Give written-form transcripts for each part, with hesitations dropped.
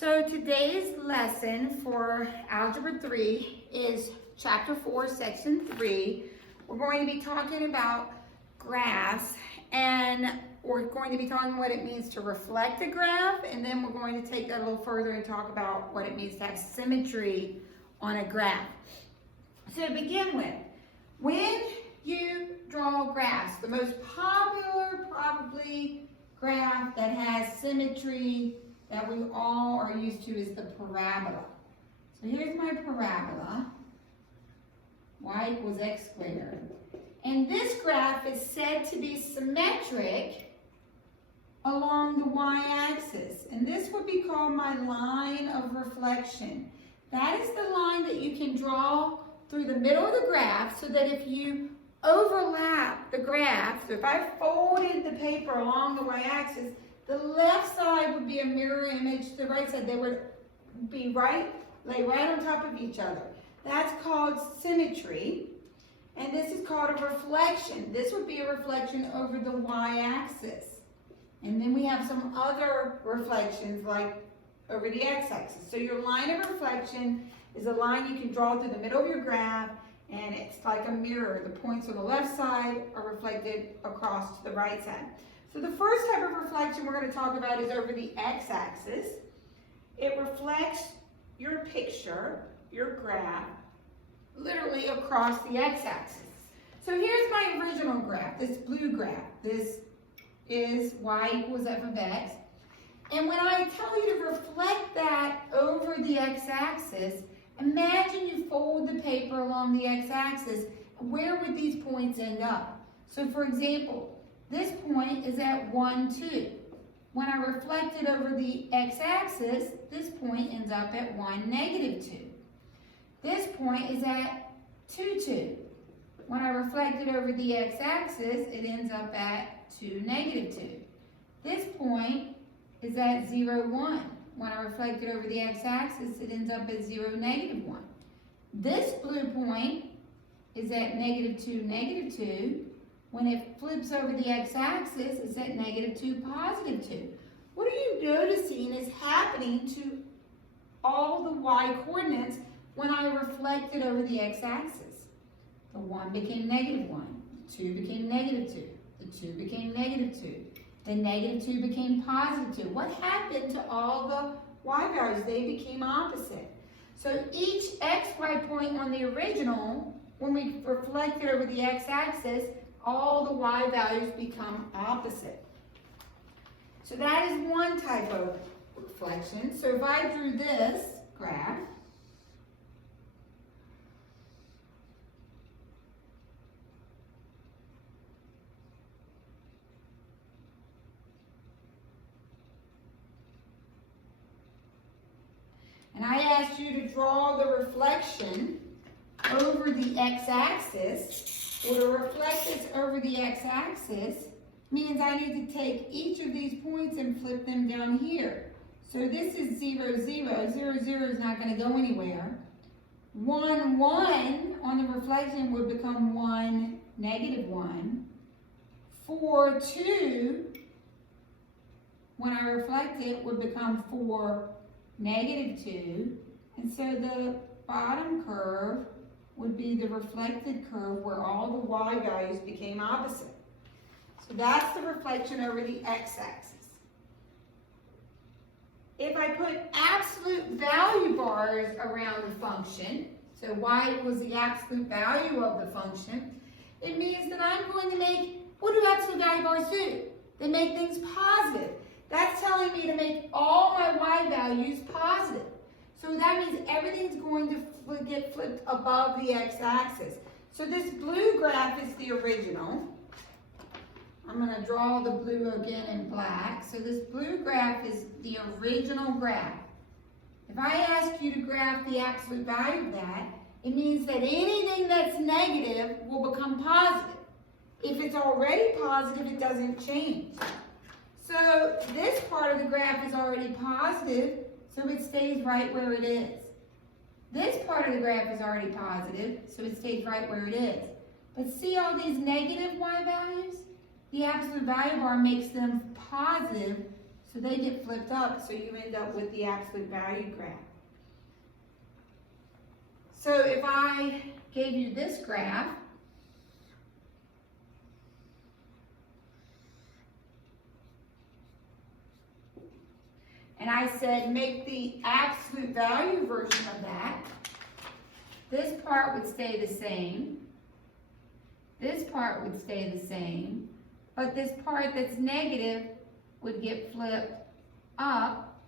So today's lesson for Algebra 3 is Chapter 4, Section 3. We're going to be talking about graphs, and we're going to be talking what it means to reflect a graph, and then we're going to take that a little further and talk about what it means to have symmetry on a graph. So to begin with, when you draw graphs, the most popular probably graph that has symmetry that we all are used to is the parabola. So here's my parabola, y equals x squared. And this graph is said to be symmetric along the y-axis. And this would be called my line of reflection. That is the line that you can draw through the middle of the graph so that if you overlap the graph, so if I folded the paper along the y-axis, the left side would be a mirror image to the right side. They would be lay right on top of each other. That's called symmetry. And this is called a reflection. This would be a reflection over the y-axis. And then we have some other reflections like over the x-axis. So your line of reflection is a line you can draw through the middle of your graph, and it's like a mirror. The points on the left side are reflected across to the right side. So the first type of reflection we're going to talk about is over the x-axis. It reflects your picture, your graph, literally across the x-axis. So here's my original graph, this blue graph. This is y equals f of x. And when I tell you to reflect that over the x-axis, imagine you fold the paper along the x-axis. Where would these points end up? So for example, this point is at 1, 2. When I reflect it over the x-axis, this point ends up at 1, negative 2. This point is at 2, 2. When I reflect it over the x-axis, it ends up at 2, negative 2. This point is at 0, 1. When I reflect it over the x-axis, it ends up at 0, negative 1. This blue point is at negative 2, negative 2. When it flips over the x-axis, it's at negative 2, positive 2. What are you noticing is happening to all the y-coordinates when I reflect it over the x-axis? The 1 became negative 1, the 2 became negative 2, the 2 became negative 2, the negative 2 became positive 2. What happened to all the y values? They became opposite. So each xy point on the original, when we reflect it over the x-axis, all the y values become opposite. So that is one type of reflection. So if I drew this graph, and I asked you to draw the reflection over the x-axis, well, to reflect this over the x-axis means I need to take each of these points and flip them down here. So this is 0, 0. 0, 0 is not going to go anywhere. 1, 1 on the reflection would become 1, negative 1. 4, 2, when I reflect it, would become 4, negative 2. And so the bottom curve would be the reflected curve where all the y values became opposite. So that's the reflection over the x-axis. If I put absolute value bars around the function, so y equals the absolute value of the function, it means that I'm going to make, what do absolute value bars do? They make things positive. That's telling me to make all my y values positive. So that means everything's going to get flipped above the x-axis. So this blue graph is the original. I'm going to draw the blue again in black. So this blue graph is the original graph. If I ask you to graph the absolute value of that, it means that anything that's negative will become positive. If it's already positive, it doesn't change. So this part of the graph is already positive, so it stays right where it is. This part of the graph is already positive, so it stays right where it is. But see all these negative y values? The absolute value bar makes them positive, So they get flipped up, so you end up with the absolute value graph. So if I gave you this graph, and I said make the absolute value version of that, this part would stay the same, this part would stay the same, but this part that's negative would get flipped up,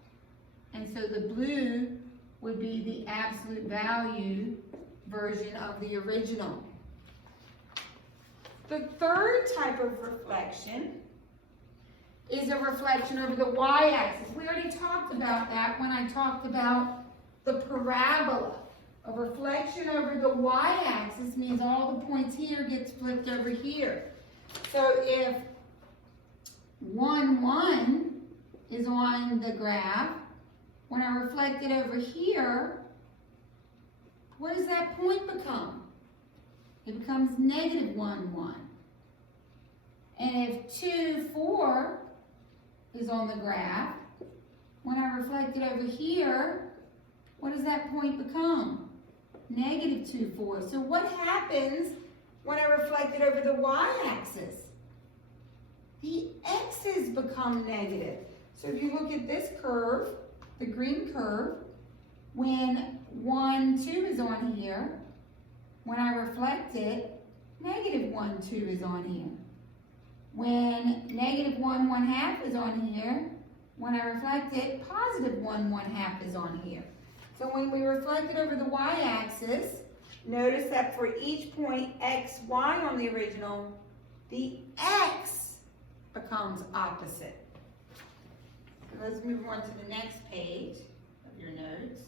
and so the blue would be the absolute value version of the original. The third type of reflection is a reflection over the y-axis. We already talked about that when I talked about the parabola. A reflection over the y-axis means all the points here gets flipped over here. So if 1, 1 is on the graph, when I reflect it over here, what does that point become? It becomes -1, 1. And if 2, 4 is on the graph, when I reflect it over here, what does that point become? -2, 4. So what happens when I reflect it over the y-axis? The x's become negative. So if you look at this curve, the green curve, when 1, 2 is on here, when I reflect it, -1, 2 is on here. When -1, 1/2 is on here, when I reflect it, +1, 1/2 is on here. So when we reflect it over the y-axis, notice that for each point x, y on the original, the x becomes opposite. So let's move on to the next page of your notes.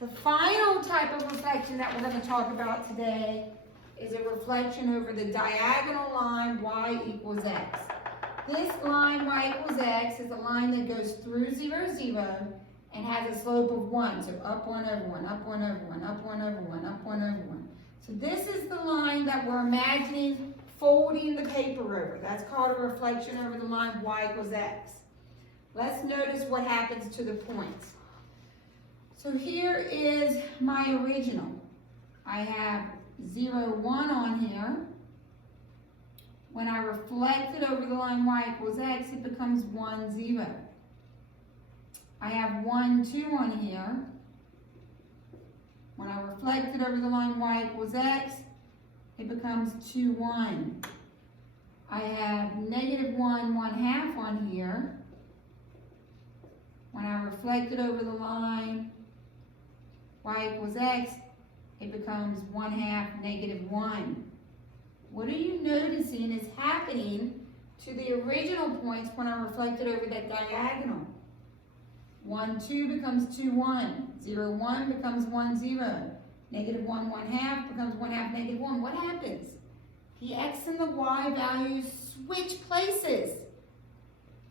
The final type of reflection that we're going to talk about today is a reflection over the diagonal line y equals x. This line y equals x is a line that goes through 0, 0 and has a slope of 1. So up 1 over 1, up 1 over 1, up 1 over 1, up 1 over 1. So this is the line that we're imagining folding the paper over. That's called a reflection over the line y equals x. Let's notice what happens to the points. So here is my original. I have 0, 1 on here. When I reflect it over the line y equals x, it becomes 1, 0. I have 1, 2 on here. When I reflect it over the line y equals x, it becomes 2, 1. I have -1, 1/2 on here. When I reflect it over the line y equals x, it becomes 1/2, -1. What are you noticing is happening to the original points when I reflect it over that diagonal? 1, 2 becomes 2, 1. 0, 1 becomes 1, 0. -1, 1/2 becomes 1/2, -1. What happens? The x and the y values switch places.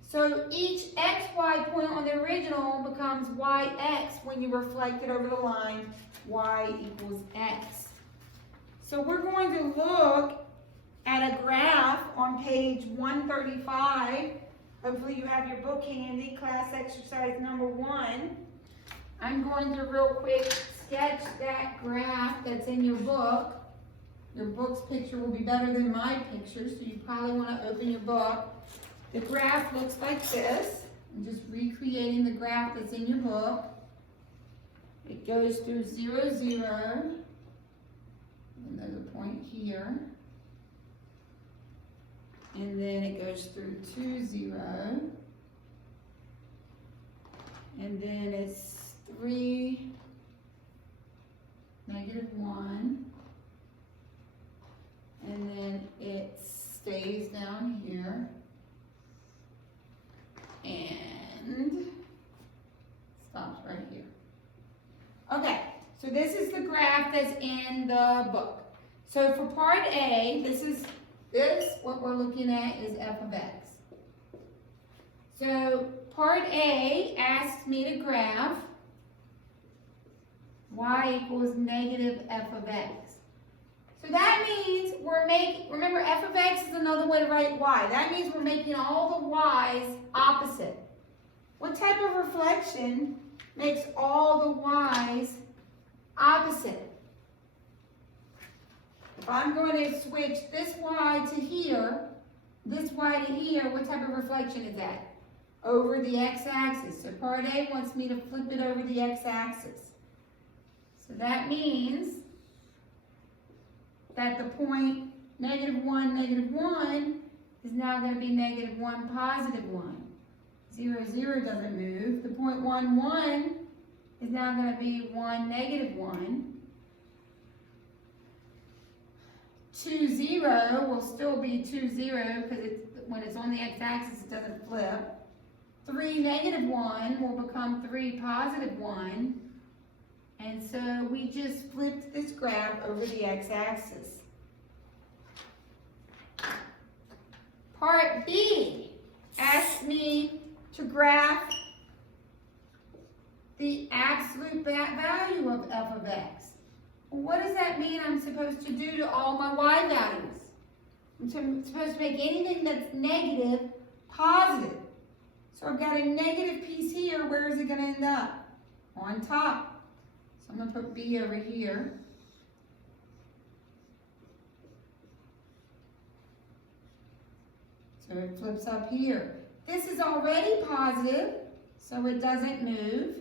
So each xy point on the original becomes yx when you reflect it over the line y equals x. So we're going to look at a graph on page 135. Hopefully you have your book handy, class exercise number 1. I'm going to real quick sketch that graph that's in your book. Your book's picture will be better than my picture, so you probably want to open your book. The graph looks like this. I'm just recreating the graph that's in your book. It goes through 0, 0, and there's a point here. And then it goes through 2, 0, and then it's 3, -1, and then it stays down here and stops right here. Okay, so this is the graph that's in the book. So for part A, what we're looking at is f of x. So part A asks me to graph y equals -f of x. So that means we're making, remember f of x is another way to write y. That means we're making all the y's opposite. What type of reflection makes all the y's opposite? If I'm going to switch this y to here, this y to here, what type of reflection is that? Over the x-axis. So part A wants me to flip it over the x-axis. So that means that the point -1, -1 is now going to be -1, +1. 0, 0 doesn't move. The point 1, 1 is now going to be 1, -1. 2, 0 will still be 2, 0 because when it's on the x-axis it doesn't flip. 3, -1 will become 3, +1. And so we just flipped this graph over the x-axis. Part B asks me to graph the absolute value of f of x. Well, what does that mean I'm supposed to do to all my y values? I'm supposed to make anything that's negative positive. So I've got a negative piece here. Where is it going to end up? On top. So I'm going to put B over here. So it flips up here. This is already positive, so it doesn't move.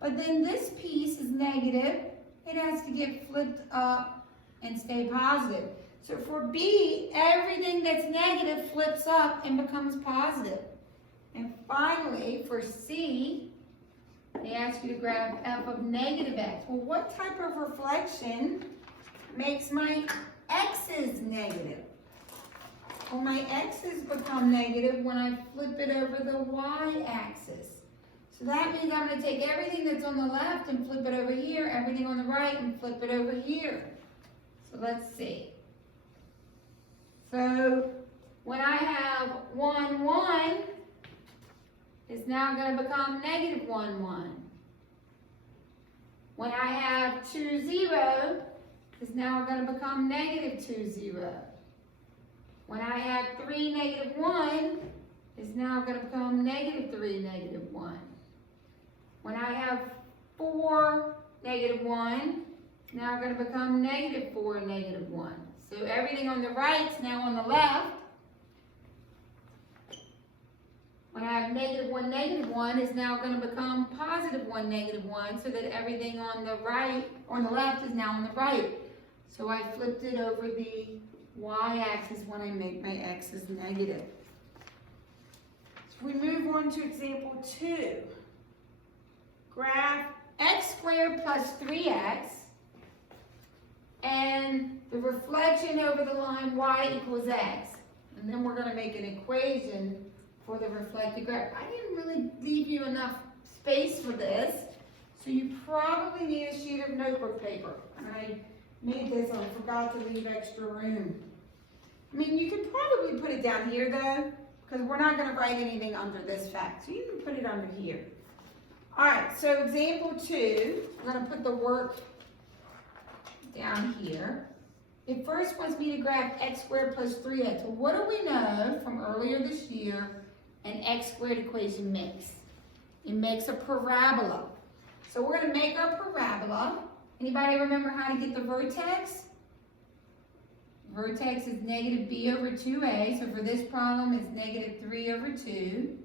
But then this piece is negative. It has to get flipped up and stay positive. So for B, everything that's negative flips up and becomes positive. And finally, for C, they ask you to graph f of -x. Well, what type of reflection makes my x's negative? Well, my x's become negative when I flip it over the y-axis. So that means I'm going to take everything that's on the left and flip it over here, everything on the right and flip it over here. So let's see. So when I have 1, 1, it's now going to become -1, 1. When I have 2, 0, it's now going to become -2, 0. When I have 3, -1, it's now going to become -3, -1. When I have 4, -1, now going to become -4, -1. So everything on the right is now on the left. When I have -1, -1 is now going to become +1, -1, so that everything on the right, on the left is now on the right. So I flipped it over the y-axis when I make my x's negative. So we move on to example 2. Graph x squared plus 3x and the reflection over the line y equals x. And then we're going to make an equation for the reflected graph. I didn't really leave you enough space for this, so you probably need a sheet of notebook paper. I made this and I forgot to leave extra room. I mean, you could probably put it down here though, because we're not going to write anything under this fact. So you can put it under here. All right, so example 2, we're going to put the work down here. It first wants me to graph x squared plus 3x. Well, what do we know from earlier this year an x squared equation makes? It makes a parabola. So we're going to make our parabola. Anybody remember how to get the vertex? Vertex is -b over 2a. So for this problem, it's -3 over 2.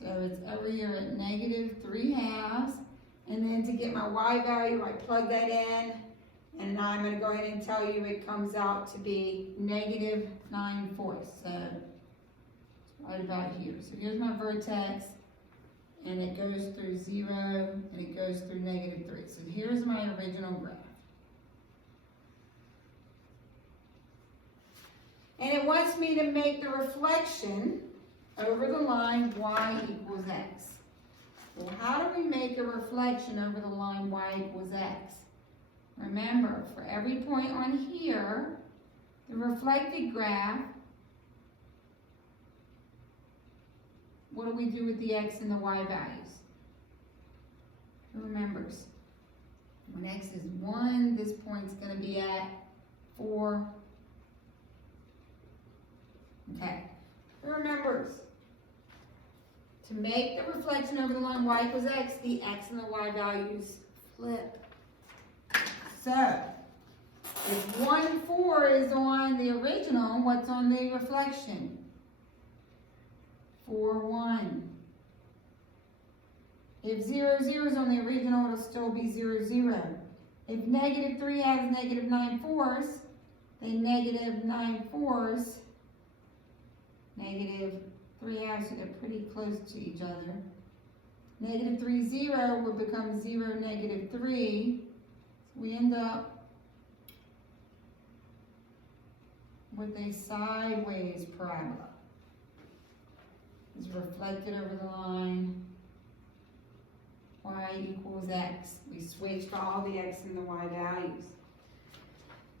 So it's over here at -3/2. And then to get my y value, I plug that in. And now I'm going to go ahead and tell you it comes out to be -9/4. So right about here. So here's my vertex. And it goes through 0 and it goes through -3. So here's my original graph. And it wants me to make the reflection over the line y equals x. Well, how do we make a reflection over the line y equals x? Remember, for every point on here, the reflected graph, what do we do with the x and the y values? Who remembers? When x is 1, this point's going to be at 4. Okay. Remember, to make the reflection over the line y equals x, the x and the y values flip. So, if 1, 4 is on the original, what's on the reflection? 4, 1. If 0, 0 is on the original, it'll still be 0, 0. If negative 3 has negative 9 fourths, then negative 9 fourths, negative 3 halves, so they're pretty close to each other. Negative 3, 0 will become 0, negative 3. So we end up with a sideways parabola. It's reflected over the line. Y equals x. We switched all the x and the y values.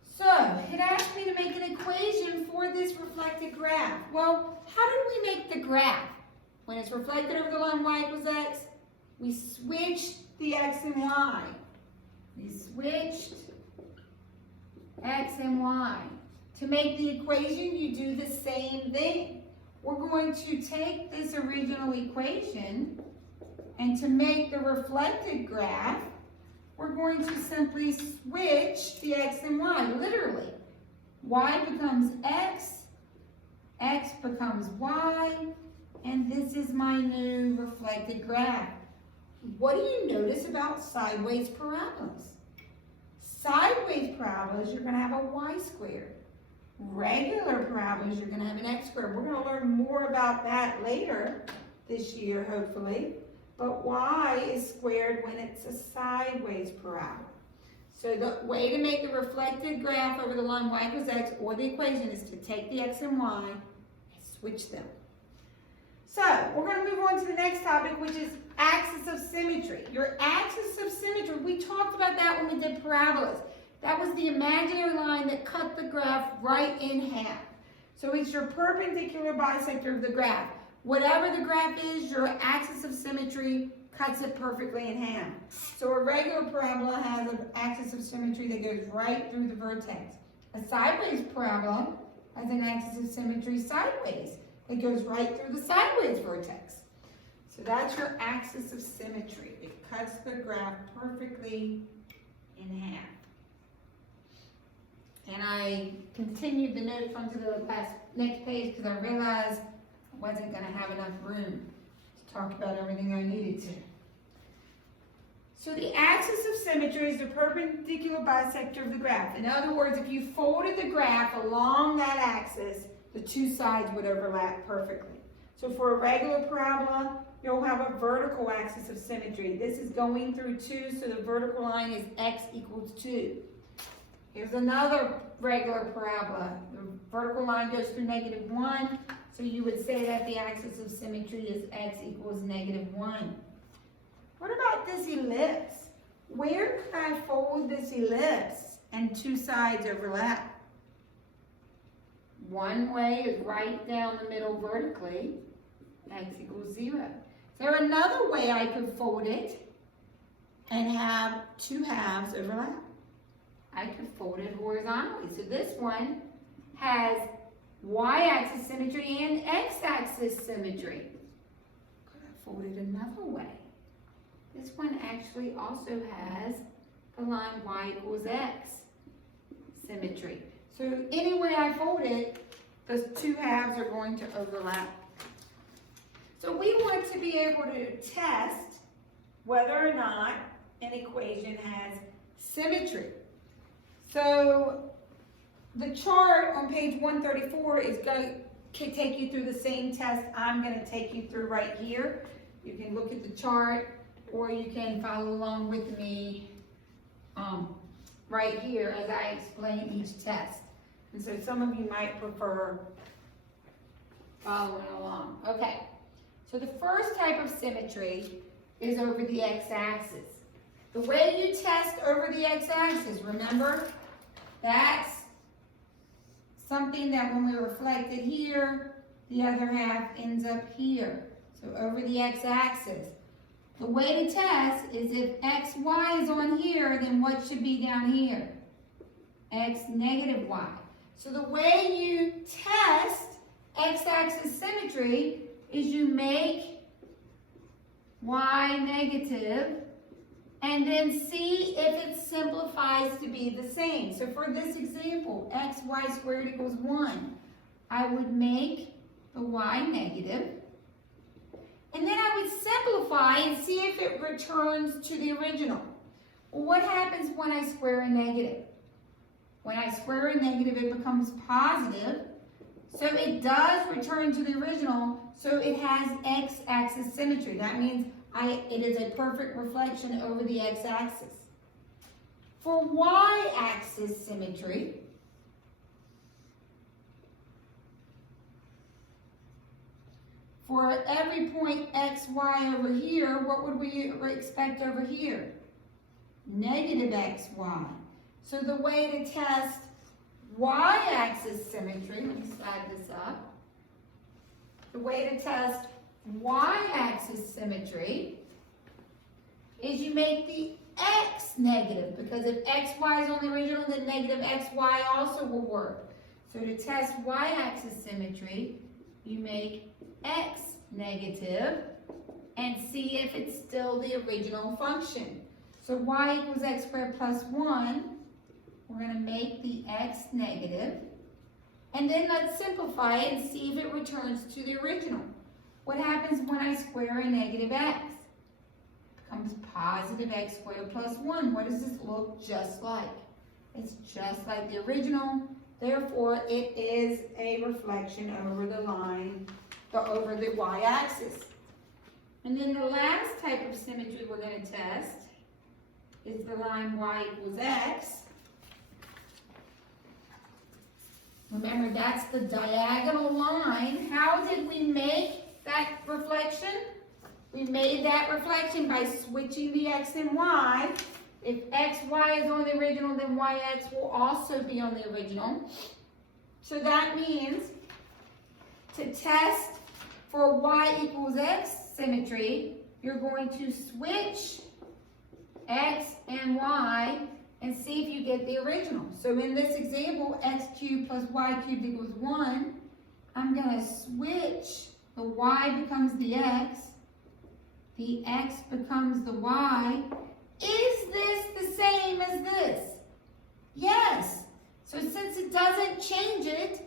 So, it asked me to make an equation for this reflected graph. Well, how did we make the graph? When it's reflected over the line y equals x, we switched the x and y. We switched x and y. To make the equation, you do the same thing. We're going to take this original equation, and to make the reflected graph, we're going to simply switch the x and y, literally. Y becomes x becomes y, and this is my new reflected graph. What do you notice about sideways parabolas? Sideways parabolas, you're going to have a y squared. Regular parabolas, you're going to have an x squared. We're going to learn more about that later this year, hopefully. But y is squared when it's a sideways parabola. So the way to make the reflected graph over the line y equals x, or the equation, is to take the x and y and switch them. So we're going to move on to the next topic, which is axis of symmetry. Your axis of symmetry, we talked about that when we did parabolas. That was the imaginary line that cut the graph right in half. So it's your perpendicular bisector of the graph. Whatever the graph is, your axis of symmetry cuts it perfectly in half. So a regular parabola has an axis of symmetry that goes right through the vertex. A sideways parabola has an axis of symmetry sideways that goes right through the sideways vertex. So that's your axis of symmetry. It cuts the graph perfectly in half. And I continued the notes onto the next page because I realized I wasn't going to have enough room to talk about everything I needed to. So the axis of symmetry is the perpendicular bisector of the graph. In other words, if you folded the graph along that axis, the two sides would overlap perfectly. So for a regular parabola, you'll have a vertical axis of symmetry. This is going through 2, so the vertical line is x equals 2. Here's another regular parabola. The vertical line goes through -1, so you would say that the axis of symmetry is x equals -1. What about this ellipse? Where can I fold this ellipse and two sides overlap? One way is right down the middle vertically, x equals 0. Is there another way I could fold it and have two halves overlap? I could fold it horizontally. So this one has y-axis symmetry and x-axis symmetry. Could I fold it another way? This one actually also has the line y equals x symmetry. So any way I fold it, the two halves are going to overlap. So we want to be able to test whether or not an equation has symmetry. So the chart on page 134 is going to take you through the same test I'm going to take you through right here. You can look at the chart, or you can follow along with me right here as I explain each test. And so some of you might prefer following along. Okay, so the first type of symmetry is over the x-axis. The way you test over the x-axis, remember, that's something that when we reflect it here, the other half ends up here. So over the x-axis. The way to test is if xy is on here, then what should be down here? x negative y. So the way you test x-axis symmetry is you make y negative and then see if it simplifies to be the same. So for this example, xy squared equals 1, I would make the y negative, and then I would simplify and see if it returns to the original. Well, what happens when I square a negative? When I square a negative, it becomes positive, so it does return to the original, so it has x-axis symmetry. That means it is a perfect reflection over the x-axis. For y-axis symmetry, for every point x, y over here, what would we expect over here? Negative x, y. So the way to test y-axis symmetry, let me slide this up. The way to test y-axis symmetry is you make the x negative, because if xy is on the original, then negative xy also will work. So to test y-axis symmetry, you make x negative and see if it's still the original function. So y equals x squared plus 1, we're going to make the x negative, and then let's simplify it and see if it returns to the original. What happens when I square a negative x? It becomes positive x squared plus 1. What does this look just like? It's just like the original, therefore it is a reflection over the line, over the y-axis. And then the last type of symmetry we're going to test is the line y equals x. Remember, that's the diagonal line. How did we make that reflection? We made that reflection by switching the x and y. If xy is on the original, then yx will also be on the original. So that means to test for y equals x symmetry, you're going to switch x and y and see if you get the original. So in this example, x cubed plus y cubed equals 1. I'm going to switch. The y becomes the x becomes the y. Is this the same as this? Yes. So since it doesn't change it,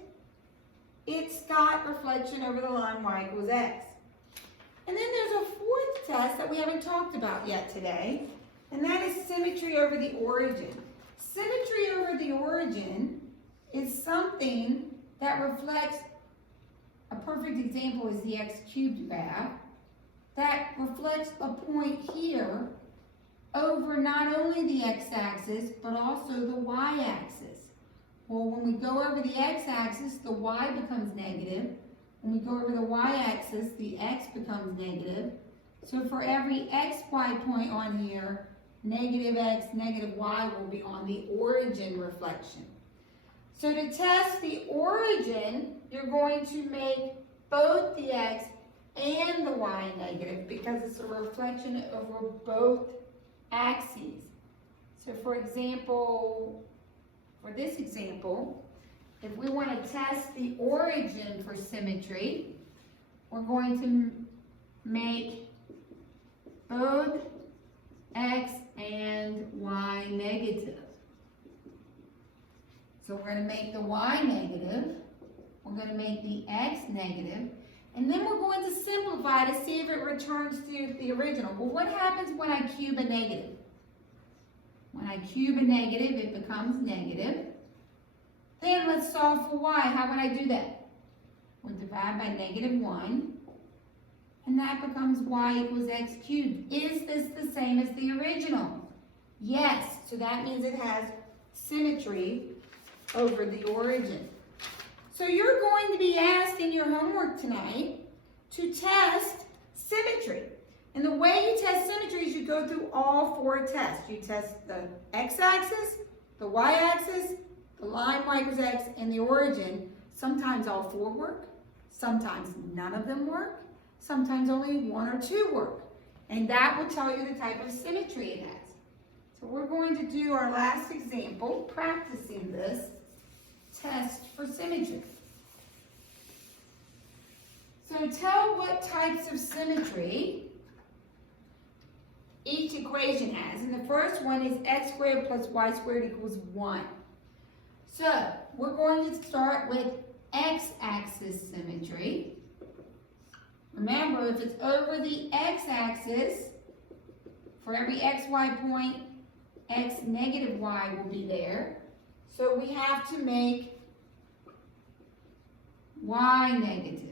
it's got reflection over the line y equals x. And then there's a fourth test that we haven't talked about yet today, and that is symmetry over the origin. Symmetry over the origin is something that reflects, a perfect example is the x cubed graph, that reflects a point here over not only the x-axis, but also the y-axis. Well, when we go over the x-axis, the y becomes negative. When we go over the y-axis, the x becomes negative. So for every xy point on here, negative x, negative y will be on the origin reflection. So to test the origin, you're going to make both the x and the y negative because it's a reflection over both axes. So for example, for this example, if we want to test the origin for symmetry, we're going to make both x and y negative. So we're going to make the y negative, we're going to make the x negative, and then we're going to simplify to see if it returns to the original. Well, what happens when I cube a negative? When I cube a negative, it becomes negative. Then let's solve for y. How would I do that? We'll divide by negative 1, and that becomes y equals x cubed. Is this the same as the original? Yes, so that means it has symmetry over the origin. So you're going to be asked in your homework tonight to test symmetry. And the way you test symmetry is you go through all 4 tests. You test the x-axis, the y-axis, the line y equals x, and the origin. Sometimes all 4 work. Sometimes none of them work. Sometimes only 1 or 2 work. And that will tell you the type of symmetry it has. So we're going to do our last example, practicing this test for symmetry. So tell what types of symmetry each equation has. And the first one is x squared plus y squared equals 1. So we're going to start with x-axis symmetry. Remember, if it's over the x-axis, for every xy point, x negative y will be there. So we have to make y negative.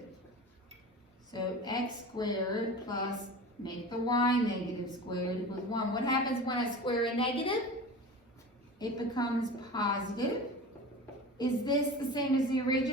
So x squared plus, make the y negative squared equals 1. What happens when I square a negative? It becomes positive. Is this the same as the original?